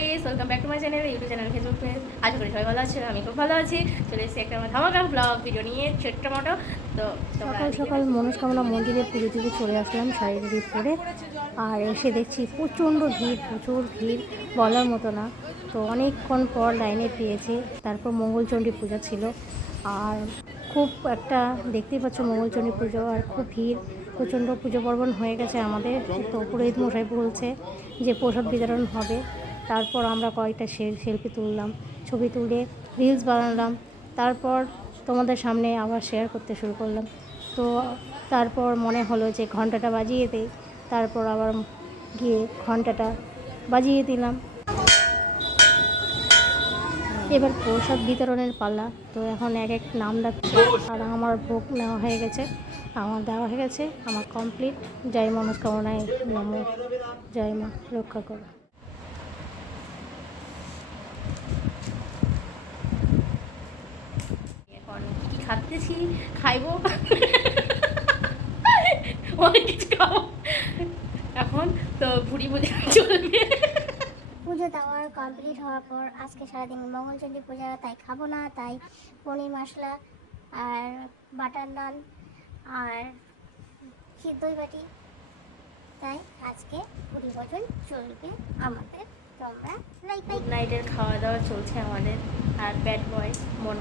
Guys welcome back to my channel YouTube channel Facebook page আশা করি সবাই ভালো আছে আমি খুব ভালো আছি। চলে এসেছি একটা আমার ধামাকা ব্লগ ভিডিও নিয়ে ছোট্ট মোটো। তো সকাল সকাল মনস্কামনা মন্দিরে পুজো দিতে চলে আসলাম শাড়ি টাড়ি পরে। আর এসে দেখছি প্রচণ্ড ভিড় প্রচুর ভিড় বলার মতো না। তো অনেকক্ষণ পর লাইনে পেয়েছি তারপর মঙ্গলচণ্ডী পূজা ছিল। আর খুব একটা দেখতেই পাচ্ছ মঙ্গলচণ্ডী পুজো আর খুব ভিড়। প্রচণ্ড পুজো পার্বণ হয়ে গেছে আমাদের। তো পুরোহিত মশাই বলছে যে প্রসাদ বিতরণ হবে। তারপর আমরা কয়েকটা সেলফি তুললাম, ছবি তুলে রিলস বানালাম, তারপর তোমাদের সামনে আবার শেয়ার করতে শুরু করলাম। তো তারপর মনে হলো যে ঘন্টাটা বাজিয়ে দেই, তারপর আবার গিয়ে ঘন্টাটা বাজিয়ে দিলাম। এবার প্রসাদ বিতরণের পাল্লা তো এখন এক এক নাম ডাকছে আর আমার ভোগ নেওয়া হয়ে গেছে, আমার দেওয়া হয়ে গেছে, আমার কমপ্লিট জয় মনস্কামনায় নম, জয় মা, রক্ষা করো এখন কি খাচ্তেছি খাইবো। অনেক কিছু খাব। এখন তো ভুড়ি বুঝে চলবে। পুজো দেওয়ার কমপ্লিট হওয়ার পর আজকে সারাদিন মঙ্গলচণ্ডী পূজা তাই খাব না তাই পনির মশলা আর বাটার নান আর ক্ষীর দই বাটি। তাই আজকে পুরি ভোজন চলবে আমাদের। তোমরা লাইক নাইটের খাওয়া দাওয়া চলছে আমাদের। আর ব্যাড বয় মন